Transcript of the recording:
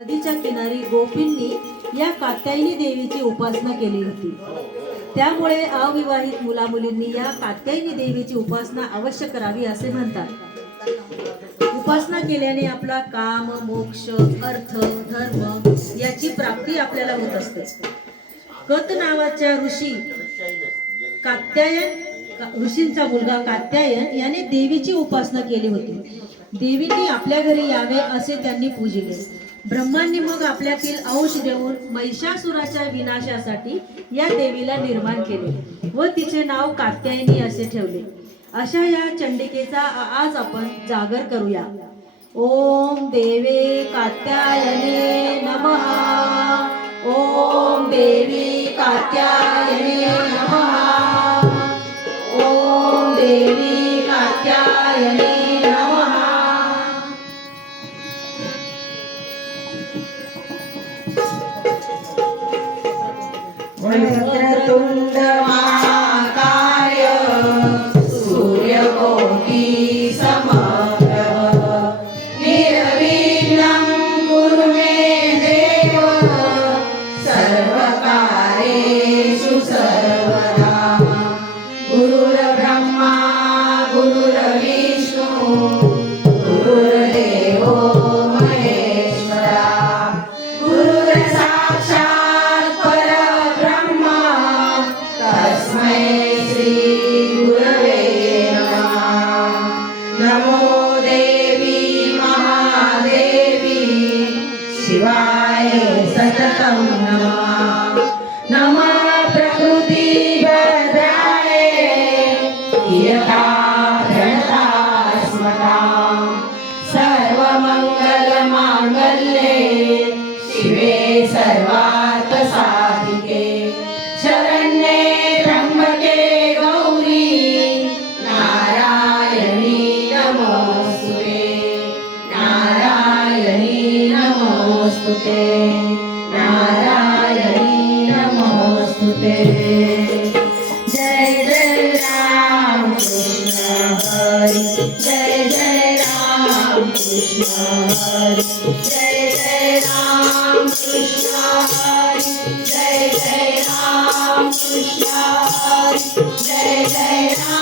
नदीच्या किनारी गोपींनी या कात्यायनी देवीची उपासना केली होती। त्यामुळे अविवाहित मुलामुलींनी या कात्यायनी देवीची उपासना अवश्य करावी असे म्हणतात। उपासना केल्याने आपला काम, मोक्ष, अर्थ, धर्म याची प्राप्ती आपल्याला होत असते। कत नावाच्या ऋषींचा मुलगा कात्यायन याने देवीची उपासना केली होती। देवींनी आपल्या घरी यावे असे त्यांनी पूजिले। ब्रह्मांनी मग आपल्यातील अंश देऊन महिषासुराच्या विनाशासाठी या देवीला निर्माण केले व तिचे नाव कात्यायनी असे ठेवले। अशा या चंडिकेचा आज आपण जागर करूया। ओम देवे कात्यायने नमः। ओम देवी कात्यायने नमः। ओम देवी कात्यायने नमः। वक्रतुंड महाकाय सूर्यकोटि समप्रभ निर्विघ्नं कुरु मे देव सर्वकार्येषु सर्वदा। गुरुर्ब्रह्मा गुरुर्विष्णु गुरुर्देवो महेश्वरा। गुरुर्साक्षात् परब्रह्म तस्मै श्री गुरवे नमः। नमो देवी महादेवी शिवाय सततं नमः। नमः प्रकृति भद्राय यथा प्रणता स्मतां सर्वमङ्गलमाङ्गल्ये शिवे सर्वार्थसाधिके शरण्ये त्र्यम्बके गौरी नारायणी नमोस्तुते। नारायणी नमोस्तुते। नारायणी नमोस्तुते। जय जय राम कृष्ण हरि जय जय राम कृष्ण हरि जय जय राम कृष्ण हरि जय जय राम कृष्ण हरि जय जय राम